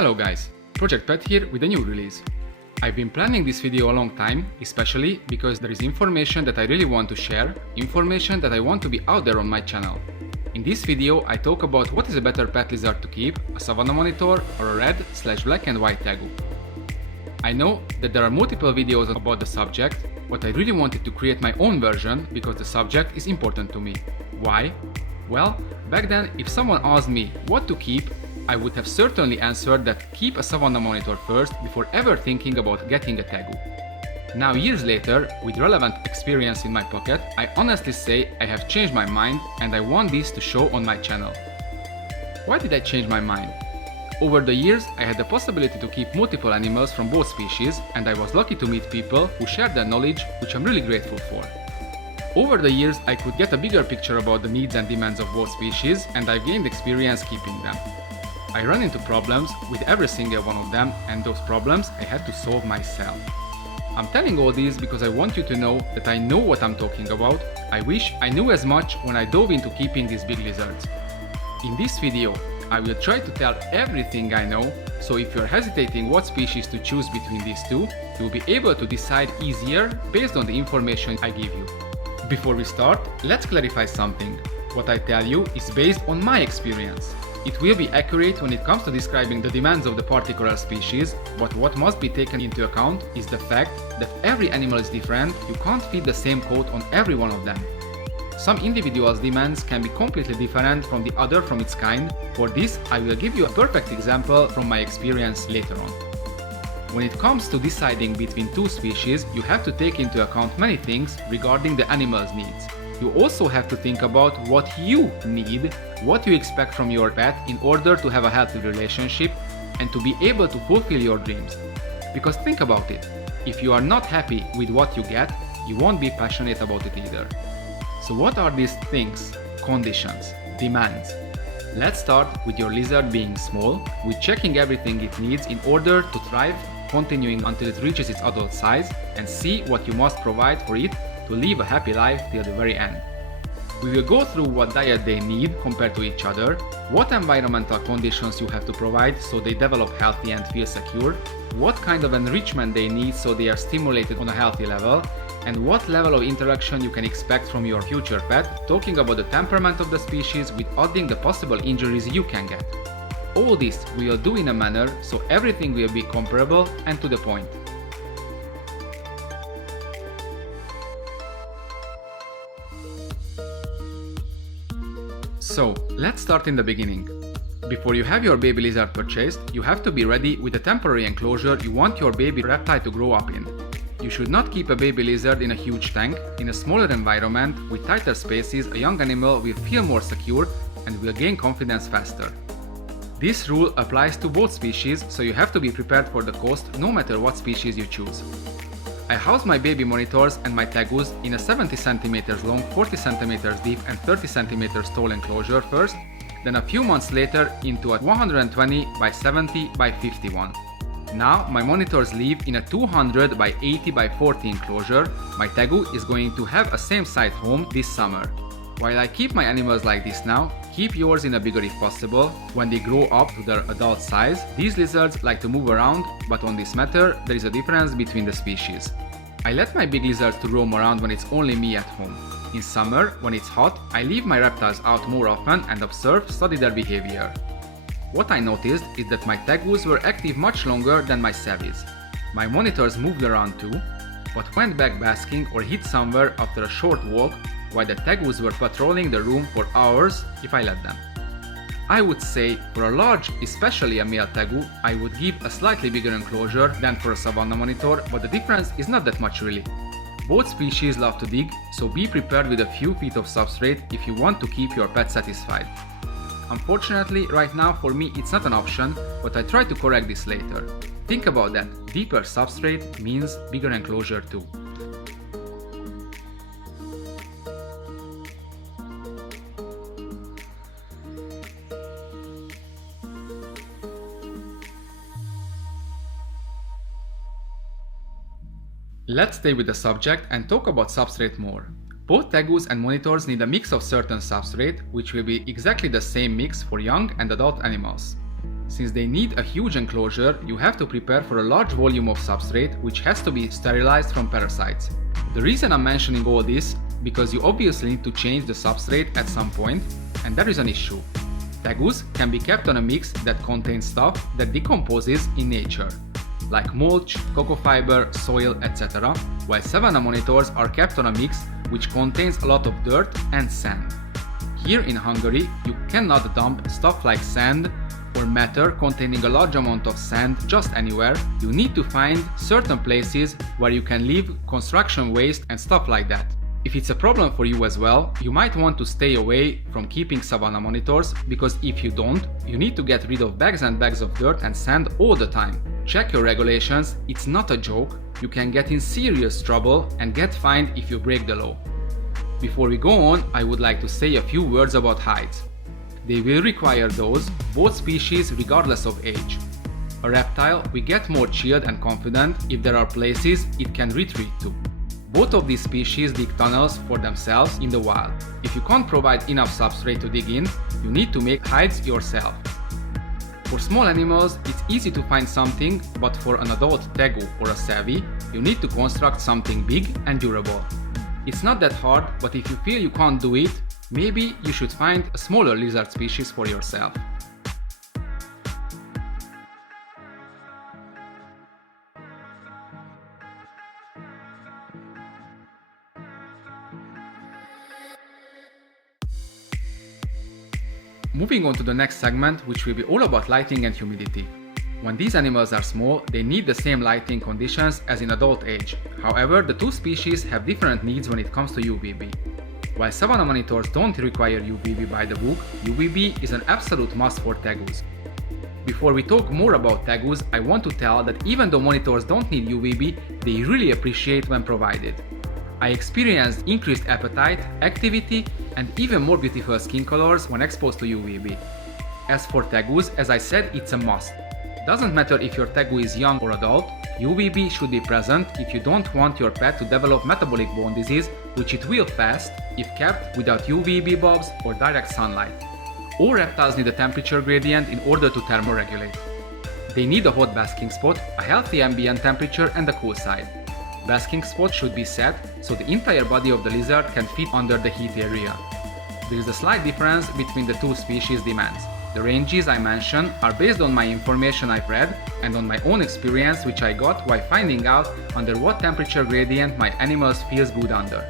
Hello guys, projectPet here with a new release. I've been planning this video a long time, especially because there is information that I really want to share, information that I want to be out there on my channel. In this video I talk about what is a better pet lizard to keep, a Savannah Monitor or a red/black and white TEGU. I know that there are multiple videos about the subject, but I really wanted to create my own version because the subject is important to me. Why? Well, back then if someone asked me what to keep, I would have certainly answered that keep a Savannah Monitor first before ever thinking about getting a TEGU. Now years later, with relevant experience in my pocket, I honestly say I have changed my mind and I want this to show on my channel. Why did I change my mind? Over the years, I had the possibility to keep multiple animals from both species and I was lucky to meet people who shared their knowledge, which I'm really grateful for. Over the years, I could get a bigger picture about the needs and demands of both species and I gained experience keeping them. I ran into problems with every single one of them and those problems I had to solve myself. I'm telling all this because I want you to know that I know what I'm talking about. I wish I knew as much when I dove into keeping these big lizards. In this video, I will try to tell everything I know, so if you're hesitating what species to choose between these two, you'll be able to decide easier based on the information I give you. Before we start, let's clarify something. What I tell you is based on my experience. It will be accurate when it comes to describing the demands of the particular species, but what must be taken into account is the fact that every animal is different, you can't fit the same coat on every one of them. Some individual's demands can be completely different from the other from its kind. For this, I will give you a perfect example from my experience later on. When it comes to deciding between two species, you have to take into account many things regarding the animal's needs. You also have to think about what you need, what you expect from your pet in order to have a healthy relationship and to be able to fulfill your dreams. Because think about it, if you are not happy with what you get, you won't be passionate about it either. So what are these things, conditions, demands? Let's start with your lizard being small, with checking everything it needs in order to thrive, continuing until it reaches its adult size, and see what you must provide for it to live a happy life till the very end. We will go through what diet they need compared to each other, what environmental conditions you have to provide so they develop healthy and feel secure, what kind of enrichment they need so they are stimulated on a healthy level, and what level of interaction you can expect from your future pet, talking about the temperament of the species with adding the possible injuries you can get. All this we will do in a manner so everything will be comparable and to the point. So, let's start in the beginning. Before you have your baby lizard purchased, you have to be ready with the temporary enclosure you want your baby reptile to grow up in. You should not keep a baby lizard in a huge tank. In a smaller environment, with tighter spaces, a young animal will feel more secure and will gain confidence faster. This rule applies to both species, so you have to be prepared for the cost no matter what species you choose. I house my baby monitors and my TEGUs in a 70 cm long, 40 cm deep and 30 cm tall enclosure first, then a few months later into a 120 by 70 by 51. Now my monitors live in a 200 by 80 by 40 enclosure. My TEGU is going to have a same size home this summer. While I keep my animals like this now, keep yours in a bigger if possible. When they grow up to their adult size, these lizards like to move around, but on this matter there is a difference between the species. I let my big lizards to roam around when it's only me at home. In summer, when it's hot, I leave my reptiles out more often and observe, study their behavior. What I noticed is that my TEGUs were active much longer than my savies. My monitors moved around too, but went back basking or hid somewhere after a short walk, while the TEGUs were patrolling the room for hours if I let them. I would say for a large, especially a male TEGU, I would give a slightly bigger enclosure than for a Savannah Monitor, but the difference is not that much really. Both species love to dig, so be prepared with a few feet of substrate if you want to keep your pet satisfied. Unfortunately, right now for me it's not an option, but I try to correct this later. Think about that, deeper substrate means bigger enclosure too. Let's stay with the subject and talk about substrate more. Both TEGUs and monitors need a mix of certain substrate, which will be exactly the same mix for young and adult animals. Since they need a huge enclosure, you have to prepare for a large volume of substrate which has to be sterilized from parasites. The reason I'm mentioning all this, because you obviously need to change the substrate at some point, and there is an issue. Tegus can be kept on a mix that contains stuff that decomposes in nature, like mulch, cocoa fiber, soil, etc., while Savannah Monitors are kept on a mix which contains a lot of dirt and sand. Here in Hungary, you cannot dump stuff like sand or matter containing a large amount of sand just anywhere. You need to find certain places where you can leave construction waste and stuff like that. If it's a problem for you as well, you might want to stay away from keeping Savannah Monitors, because if you don't, you need to get rid of bags and bags of dirt and sand all the time. Check your regulations, it's not a joke, you can get in serious trouble and get fined if you break the law. Before we go on, I would like to say a few words about hides. They will require those, both species regardless of age. A reptile will get more chilled and confident if there are places it can retreat to. Both of these species dig tunnels for themselves in the wild. If you can't provide enough substrate to dig in, you need to make hides yourself. For small animals, it's easy to find something, but for an adult tegu or a savvy, you need to construct something big and durable. It's not that hard, but if you feel you can't do it, maybe you should find a smaller lizard species for yourself. Moving on to the next segment, which will be all about lighting and humidity. When these animals are small, they need the same lighting conditions as in adult age. However, the two species have different needs when it comes to UVB. While Savannah Monitors don't require UVB by the book, UVB is an absolute must for tegus. Before we talk more about tegus, I want to tell that even though monitors don't need UVB, they really appreciate when provided. I experienced increased appetite, activity, and even more beautiful skin colors when exposed to UVB. As for tegus, as I said, it's a must. Doesn't matter if your tegu is young or adult, UVB should be present if you don't want your pet to develop metabolic bone disease, which it will fast if kept without UVB bulbs or direct sunlight. All reptiles need a temperature gradient in order to thermoregulate. They need a hot basking spot, a healthy ambient temperature, and a cool side. Basking spot should be set so the entire body of the lizard can fit under the heat area. There is a slight difference between the two species demands. The ranges I mention are based on my information I've read and on my own experience which I got while finding out under what temperature gradient my animals feels good under.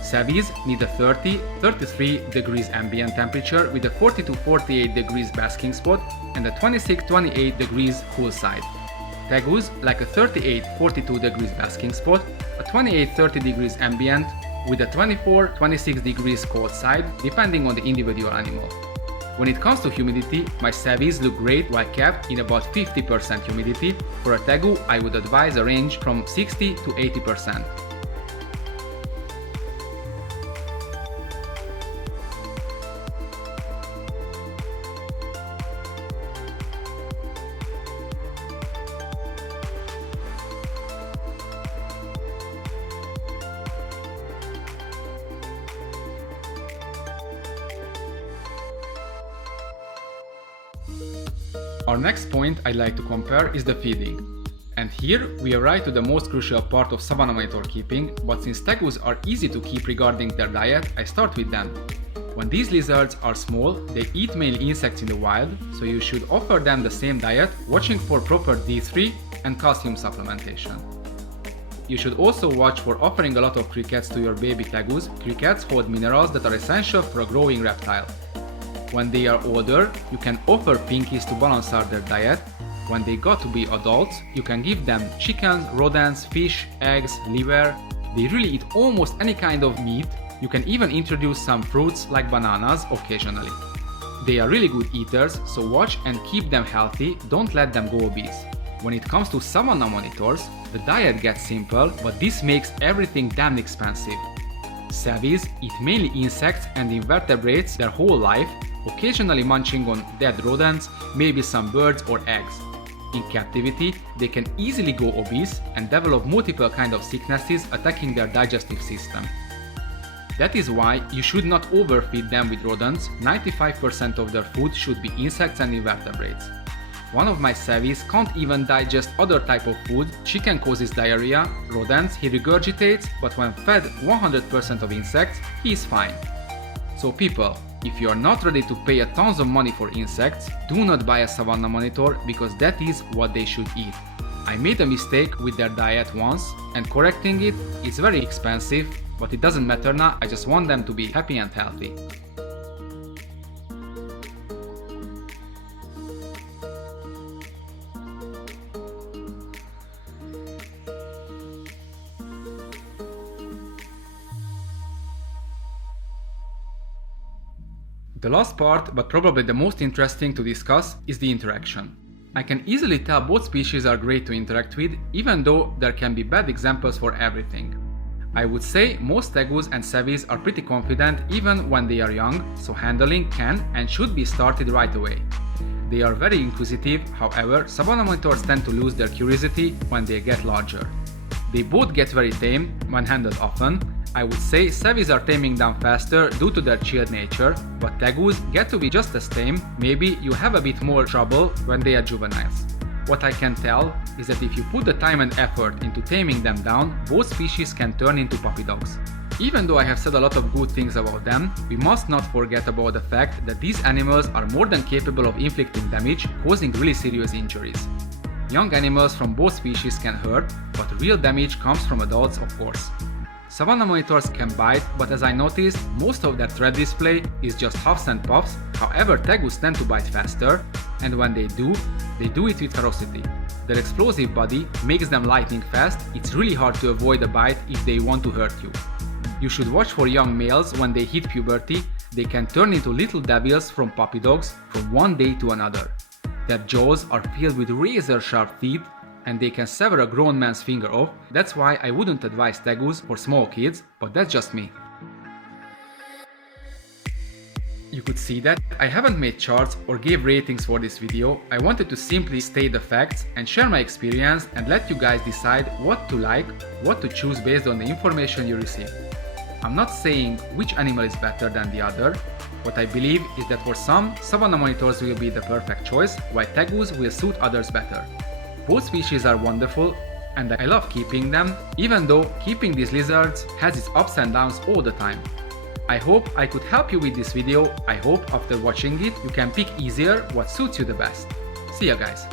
Savvies need a 30-33 degrees ambient temperature with a 40-48 degrees basking spot and a 26-28 degrees cool side. Tegus like a 38-42 degrees basking spot, a 28-30 degrees ambient with a 24-26 degrees cold side depending on the individual animal. When it comes to humidity, my savvies look great while kept in about 50% humidity. For a tegu, I would advise a range from 60 to 80%. Our next point I'd like to compare is the feeding. And here we arrive to the most crucial part of Savannah Monitor keeping, but since tegus are easy to keep regarding their diet, I start with them. When these lizards are small, they eat mainly insects in the wild, so you should offer them the same diet, watching for proper D3 and calcium supplementation. You should also watch for offering a lot of crickets to your baby tegus. Crickets hold minerals that are essential for a growing reptile. When they are older, you can offer pinkies to balance out their diet. When they got to be adults, you can give them chickens, rodents, fish, eggs, liver. They really eat almost any kind of meat. You can even introduce some fruits like bananas occasionally. They are really good eaters, so watch and keep them healthy, don't let them go obese. When it comes to Savannah Monitors, the diet gets simple, but this makes everything damn expensive. Savvies eat mainly insects and invertebrates their whole life, occasionally munching on dead rodents, maybe some birds or eggs. In captivity, they can easily go obese and develop multiple kinds of sicknesses attacking their digestive system. That is why you should not overfeed them with rodents. 95% of their food should be insects and invertebrates. One of my Savis can't even digest other type of food, chicken causes diarrhea, rodents he regurgitates, but when fed 100% of insects, he is fine. So people, if you are not ready to pay a tons of money for insects, do not buy a Savannah Monitor because that is what they should eat. I made a mistake with their diet once and correcting it is very expensive, but it doesn't matter now, I just want them to be happy and healthy. The last part, but probably the most interesting to discuss, is the interaction. I can easily tell both species are great to interact with, even though there can be bad examples for everything. I would say most Tegus and Savis are pretty confident even when they are young, so handling can and should be started right away. They are very inquisitive, however, Savannah Monitors tend to lose their curiosity when they get larger. They both get very tame when handled often. I would say Savis are taming down faster due to their chilled nature, but Tegus get to be just as tame, maybe you have a bit more trouble when they are juveniles. What I can tell is that if you put the time and effort into taming them down, both species can turn into puppy dogs. Even though I have said a lot of good things about them, we must not forget about the fact that these animals are more than capable of inflicting damage, causing really serious injuries. Young animals from both species can hurt, but real damage comes from adults, of course. Savannah Monitors can bite, but as I noticed, most of their threat display is just huffs and puffs, however Tegus tend to bite faster, and when they do it with ferocity. Their explosive body makes them lightning fast, it's really hard to avoid a bite if they want to hurt you. You should watch for young males when they hit puberty, they can turn into little devils from puppy dogs from one day to another. Their jaws are filled with razor-sharp teeth, and they can sever a grown man's finger off. That's why I wouldn't advise Tegus for small kids, but that's just me. You could see that I haven't made charts or gave ratings for this video. I wanted to simply state the facts and share my experience and let you guys decide what to like, what to choose based on the information you receive. I'm not saying which animal is better than the other. What I believe is that for some, Savannah Monitors will be the perfect choice, while Tegus will suit others better. Both species are wonderful and I love keeping them, even though keeping these lizards has its ups and downs all the time. I hope I could help you with this video. I hope after watching it you can pick easier what suits you the best. See ya guys!